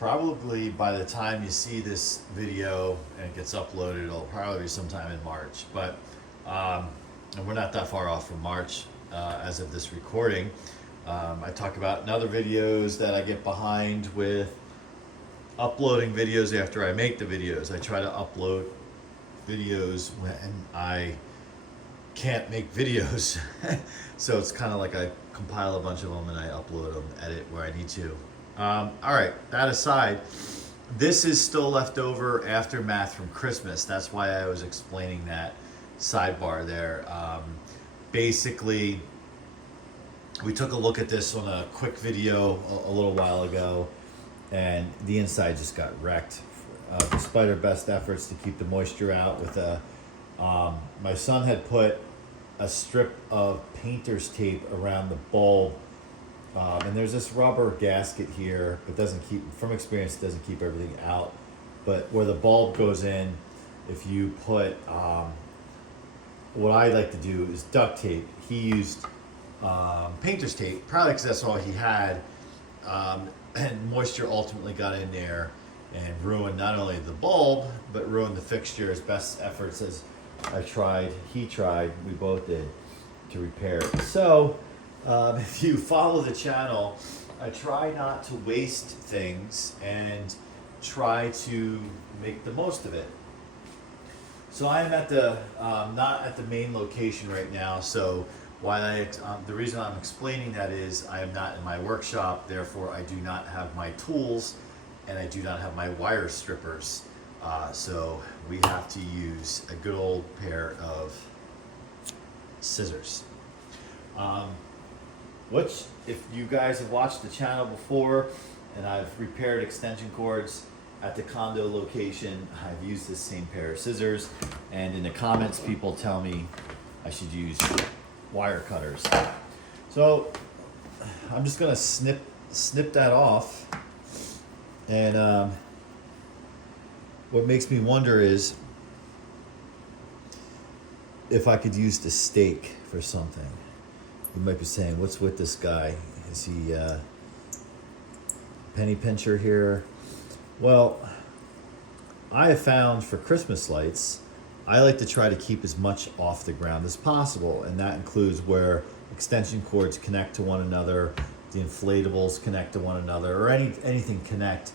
probably by the time you see this video and it gets uploaded, it'll probably be sometime in March. But and we're not that far off from March as of this recording. I talk about in other videos that I get behind with uploading videos after I make the videos. I try to upload videos when I can't make videos. So it's kind of like I compile a bunch of them and I upload them, edit where I need to. All right, that aside, this is still left over aftermath from Christmas. That's why I was explaining that sidebar there. Basically, we took a look at this on a quick video a little while ago, and the inside just got wrecked. Despite our best efforts to keep the moisture out with my son had put a strip of painter's tape around the bulb, and there's this rubber gasket here, but doesn't keep, from experience, doesn't keep everything out. But where the bulb goes in, if you put, what I like to do is duct tape. He used painter's tape, probably because that's all he had, and moisture ultimately got in there and ruined not only the bulb, but ruined the fixture. As best efforts as I tried, he tried, we both did, to repair it. So, if you follow the channel, I try not to waste things and try to make the most of it. So I am at the, not at the main location right now, so the reason I'm explaining that is I am not in my workshop, therefore I do not have my tools and I do not have my wire strippers. So we have to use a good old pair of scissors. Which, if you guys have watched the channel before, and I've repaired extension cords at the condo location, I've used this same pair of scissors, and in the comments people tell me I should use wire cutters. So I'm just gonna snip that off, and what makes me wonder is if I could use the stake for something. You might be saying, what's with this guy? Is he penny pincher here? Well, I have found for Christmas lights, I like to try to keep as much off the ground as possible, and that includes where extension cords connect to one another, the inflatables connect to one another, or anything connect.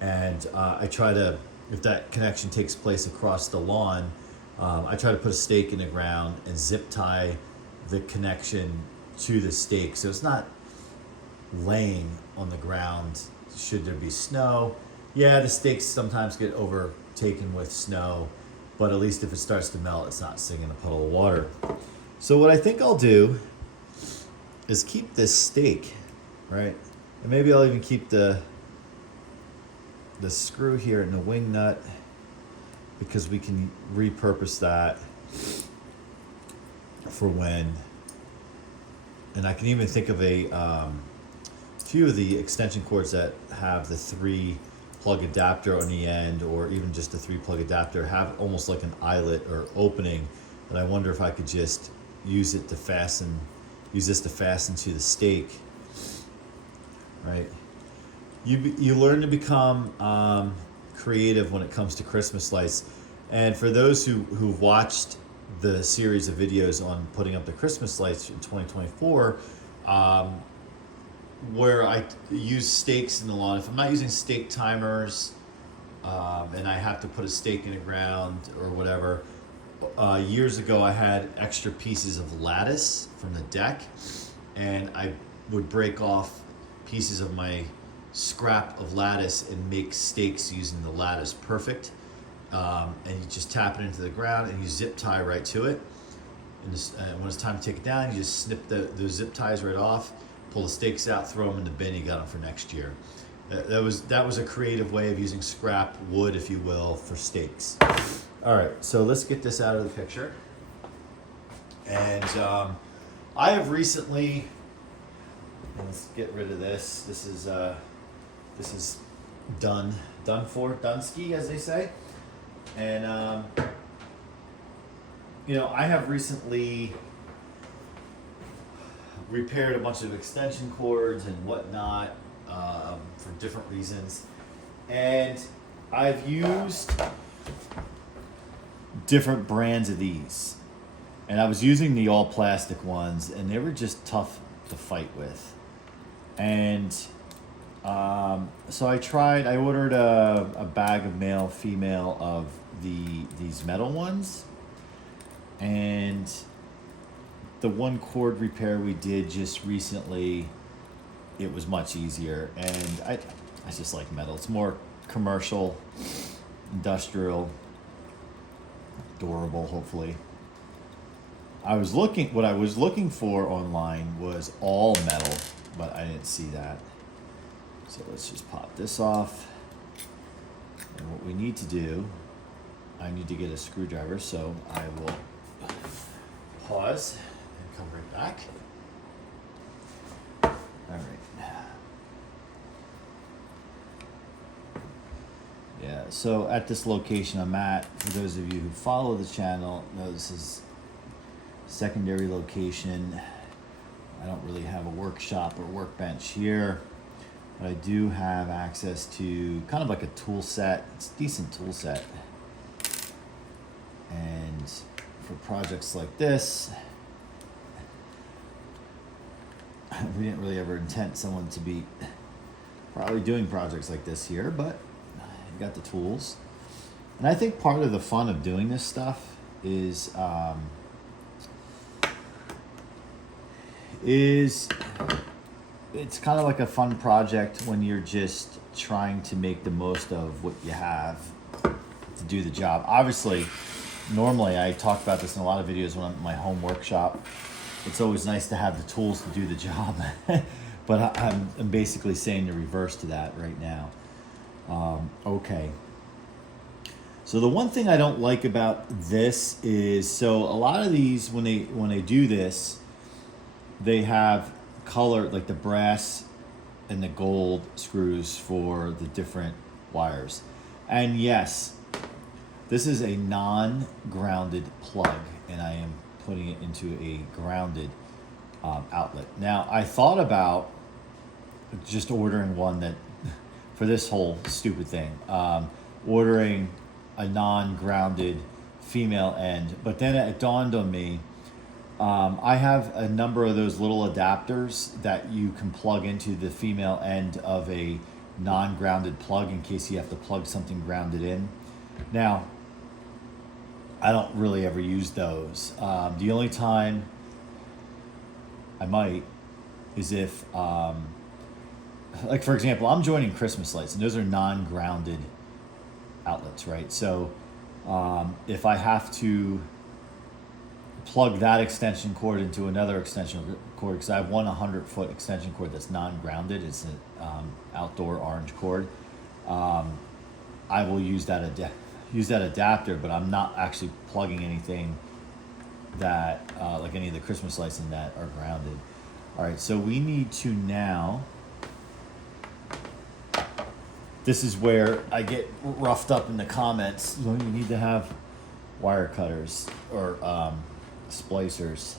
And I try to, if that connection takes place across the lawn, I try to put a stake in the ground and zip tie the connection to the stake, so it's not laying on the ground should there be snow. Yeah, the stakes sometimes get overtaken with snow, but at least if it starts to melt, it's not sitting in a puddle of water. So what I think I'll do is keep this stake, right? And maybe I'll even keep the screw here in the wing nut, because we can repurpose that for when, and I can even think of a few of the extension cords that have the 3-plug adapter on the end, or even just the 3-plug adapter, have almost like an eyelet or opening, and I wonder if I could just use this to fasten to the stake, right? You learn to become creative when it comes to Christmas lights, and for those who've watched the series of videos on putting up the Christmas lights in 2024, where I use stakes in the lawn. If I'm not using stake timers, and I have to put a stake in the ground or whatever, years ago I had extra pieces of lattice from the deck, and I would break off pieces of my scrap of lattice and make stakes using the lattice. Perfect. And you just tap it into the ground and you zip tie right to it. And when it's time to take it down, you just snip those zip ties right off, pull the stakes out, throw them in the bin, you got them for next year. That was a creative way of using scrap wood, if you will, for stakes. All right, so let's get this out of the picture. And I have recently, let's get rid of this. This is done ski, as they say. And I have recently repaired a bunch of extension cords and whatnot for different reasons, And I've used different brands of these. And I was using the all plastic ones, and they were just tough to fight with. And so I ordered a bag of male, female of these metal ones. And the one cord repair we did just recently, it was much easier. And I just like metal. It's more commercial, industrial, durable, hopefully. What I was looking for online was all metal, but I didn't see that. So let's just pop this off. And what we need to do, I need to get a screwdriver, so I will pause and come right back. All right. Yeah, so at this location I'm at, for those of you who follow the channel, know this is secondary location. I don't really have a workshop or workbench here, but I do have access to kind of like a tool set. It's a decent tool set. And for projects like this, we didn't really ever intend someone to be probably doing projects like this here, but you got the tools. And I think part of the fun of doing this stuff is it's kind of like a fun project when you're just trying to make the most of what you have to do the job. Obviously, normally I talk about this in a lot of videos when I'm in my home workshop. It's always nice to have the tools to do the job, but I'm basically saying the reverse to that right now. Okay. So the one thing I don't like about this is, so a lot of these, when they do this, they have color, like the brass and the gold screws for the different wires. And yes, this is a non-grounded plug, and I am putting it into a grounded outlet. Now, I thought about just ordering one that, for this whole stupid thing, ordering a non-grounded female end, but then it dawned on me, I have a number of those little adapters that you can plug into the female end of a non-grounded plug in case you have to plug something grounded in. Now, I don't really ever use those. The only time I might is if, like for example, I'm joining Christmas lights, and those are non-grounded outlets, right? So if I have to plug that extension cord into another extension cord, because I have one 100-foot extension cord that's non-grounded, it's an outdoor orange cord, I will use that adapter, but I'm not actually plugging anything that like any of the Christmas lights in that are grounded. All right, so we need to now, this is where I get roughed up in the comments. You need to have wire cutters or splicers.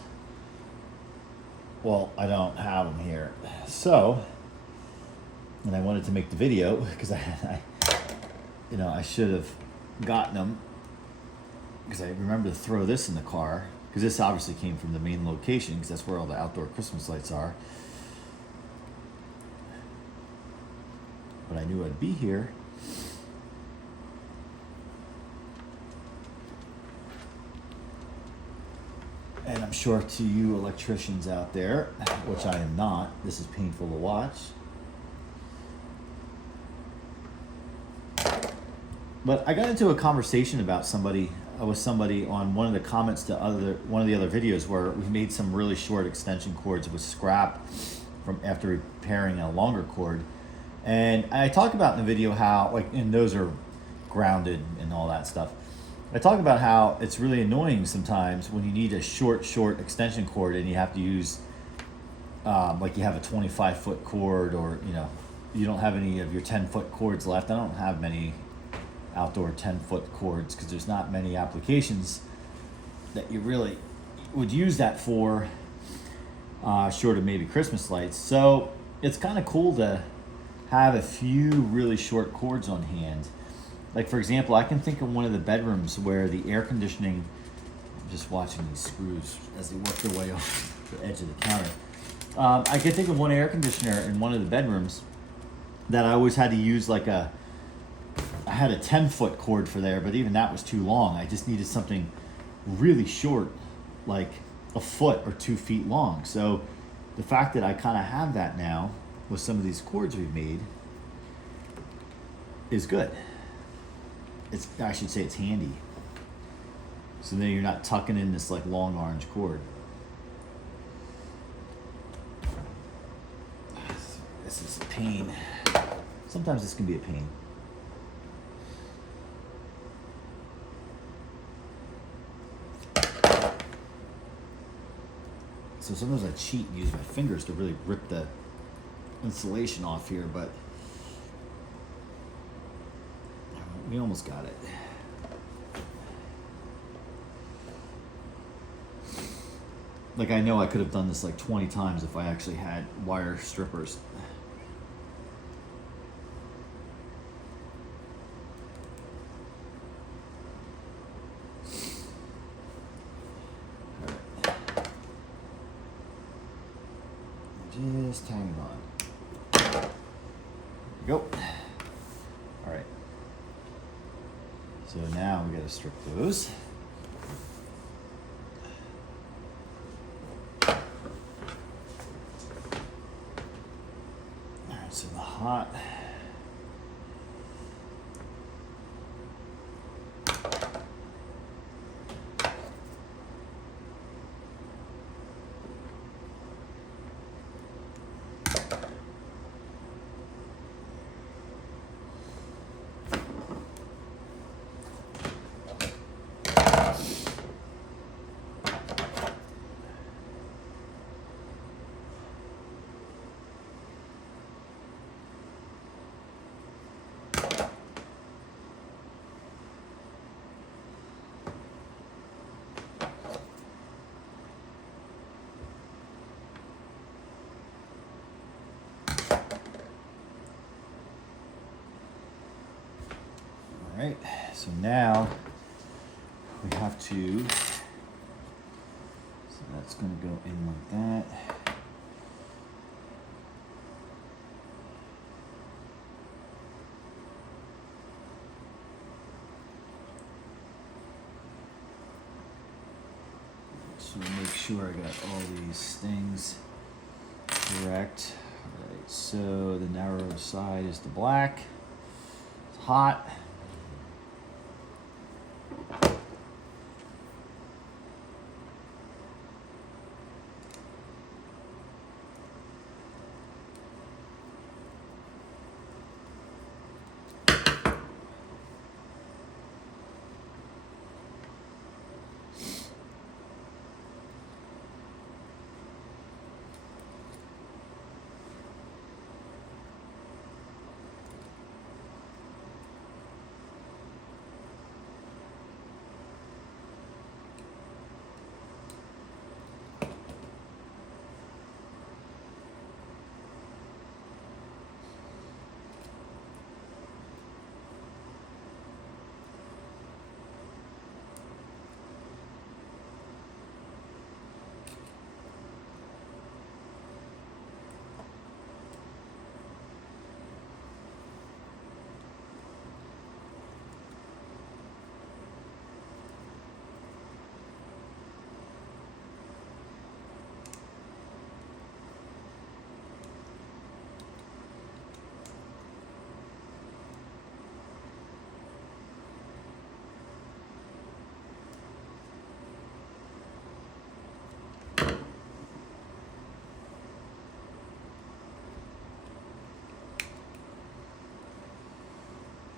Well, I don't have them here. So, and I wanted to make the video because I should have gotten them, because I remember to throw this in the car, because this obviously came from the main location, because that's where all the outdoor Christmas lights are. But I knew I'd be here. And I'm sure to you electricians out there, which I am not, this is painful to watch. But I got into a conversation about with somebody on one of the comments to one of the other videos, where we made some really short extension cords with scrap from after repairing a longer cord. And I talk about in the video how, and those are grounded and all that stuff. I talk about how it's really annoying sometimes when you need a short extension cord and you have to use, like you have a 25-foot cord, or you don't have any of your 10-foot cords left. I don't have many outdoor 10-foot cords because there's not many applications that you really would use that for, short of maybe Christmas lights. So it's kind of cool to have a few really short cords on hand. Like for example, I can think of one of the bedrooms where the air conditioning, I'm just watching these screws as they work their way off the edge of the counter. I can think of one air conditioner in one of the bedrooms that I always had to use like I had a 10-foot cord for there, but even that was too long. I just needed something really short, like a foot or 2 feet long. So the fact that I kind of have that now with some of these cords we've made is good. I should say it's handy. So then you're not tucking in this like long orange cord. This is a pain. Sometimes this can be a pain. So sometimes I cheat and use my fingers to really rip the insulation off here, but we almost got it. Like I know I could have done this like 20 times if I actually had wire strippers. Just hang on. There we go. All right. So now we got to strip those. All right, so the hot. All right, so now we have to, so that's going to go in like that. So make sure I got all these things correct. All right, so the narrow side is the black. It's hot.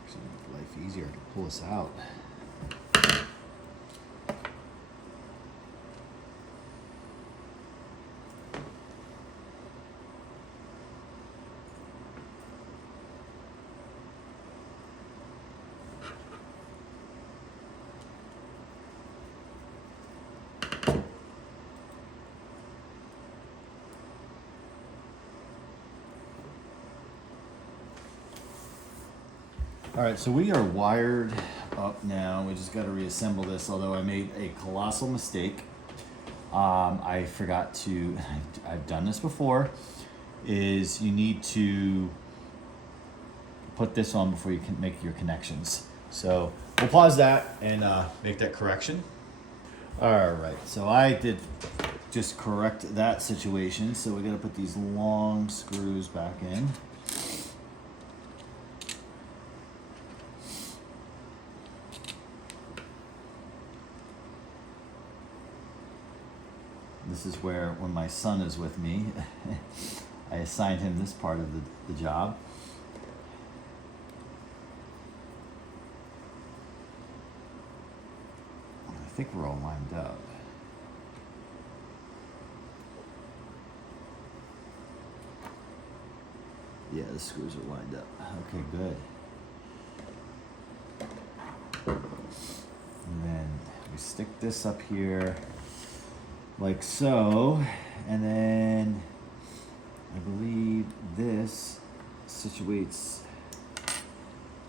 So to make life easier, I can pull this out. All right, so we are wired up now. We just got to reassemble this, although I made a colossal mistake. I forgot to, I've done this before, is you need to put this on before you can make your connections. So we'll pause that and make that correction. All right, so I did just correct that situation. So we got to put these long screws back in. This is where, when my son is with me, I assigned him this part of the job. I think we're all lined up. Yeah, the screws are lined up. Okay, good. And then we stick this up here like so, and then I believe this situates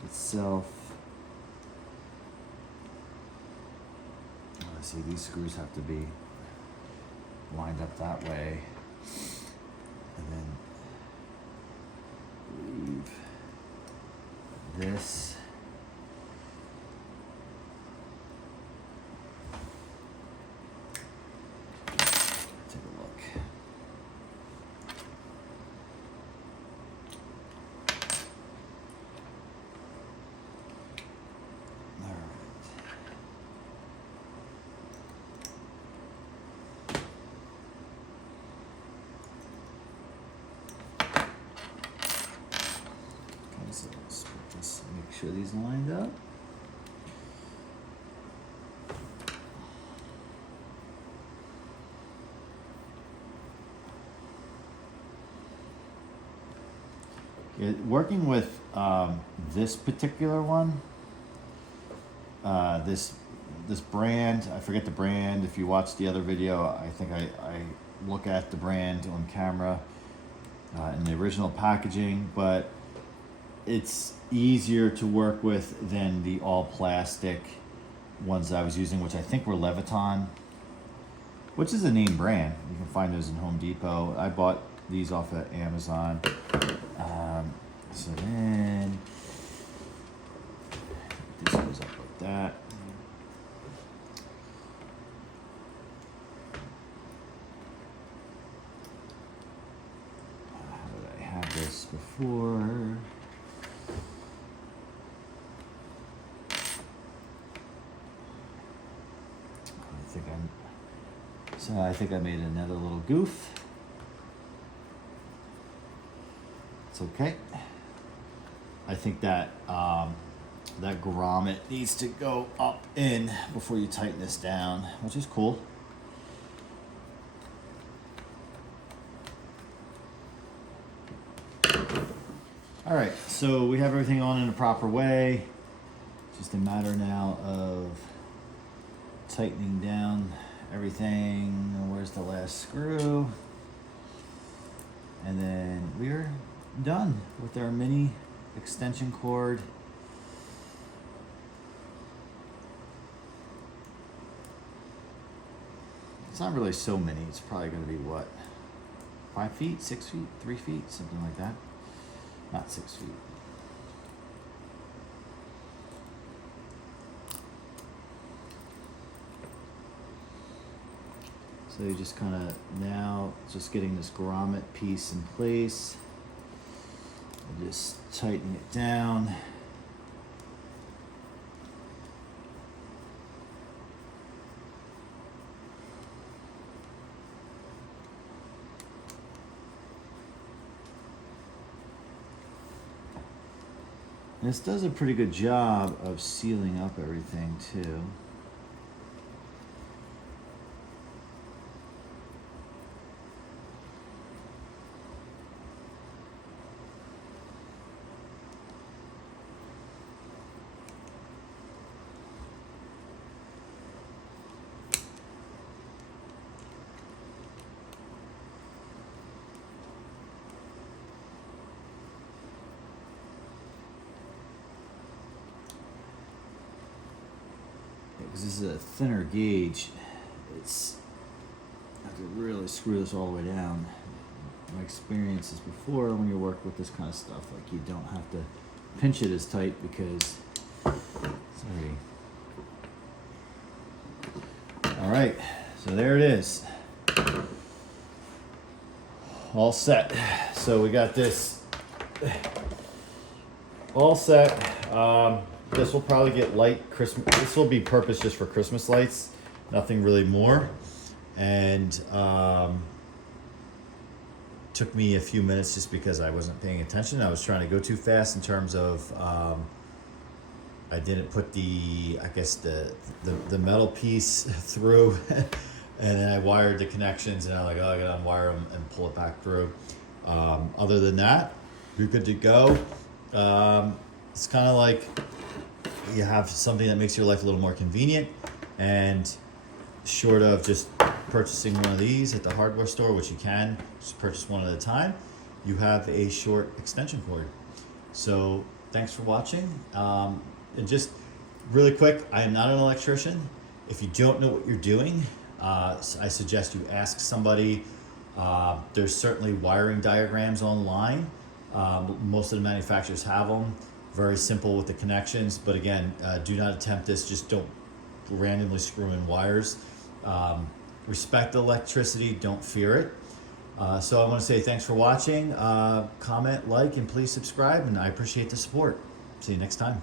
itself. Let's see, these screws have to be lined up that way, and then leave this. Take a look. All right. Okay, so let's put this, make sure these lined up. Working with this particular one, this brand, I forget the brand. If you watch the other video, I think I look at the brand on camera in the original packaging, but it's easier to work with than the all plastic ones I was using, which I think were Leviton, which is a name brand. You can find those in Home Depot. I bought these off of Amazon. So then this goes up like that. How did I have this before? I think I made another little goof. It's okay. I think that that grommet needs to go up in before you tighten this down, which is cool. All right, so we have everything on in a proper way. Just a matter now of tightening down everything. Where's the last screw? And then we're done with our mini extension cord. It's not really so many. It's probably going to be what? 5 feet, 6 feet, 3 feet, something like that. Not 6 feet. So you just kind of now just getting this grommet piece in place. And just tightening it down. And this does a pretty good job of sealing up everything too. because this is a thinner gauge, it's I have to really screw this all the way down. My experience is before, when you work with this kind of stuff, like, you don't have to pinch it as tight because, sorry. All right, so there it is. All set. So we got this all set. This will probably get light Christmas. This will be purposed just for Christmas lights, nothing really more. And took me a few minutes just because I wasn't paying attention. I was trying to go too fast in terms of I didn't put the metal piece through, and then I wired the connections, and I'm like, oh, I gotta unwire them and pull it back through. Other than that, you're good to go. It's kind of like you have something that makes your life a little more convenient, and short of just purchasing one of these at the hardware store, which you can just purchase one at a time, you have a short extension cord. So thanks for watching. And just really quick, I am not an electrician. If you don't know what you're doing, I suggest you ask somebody. There's certainly wiring diagrams online. Most of the manufacturers have them. Very simple with the connections, but again, do not attempt this. Just don't randomly screw in wires. Respect electricity, don't fear it. So I want to say thanks for watching. Comment, like, and please subscribe, and I appreciate the support. See you next time.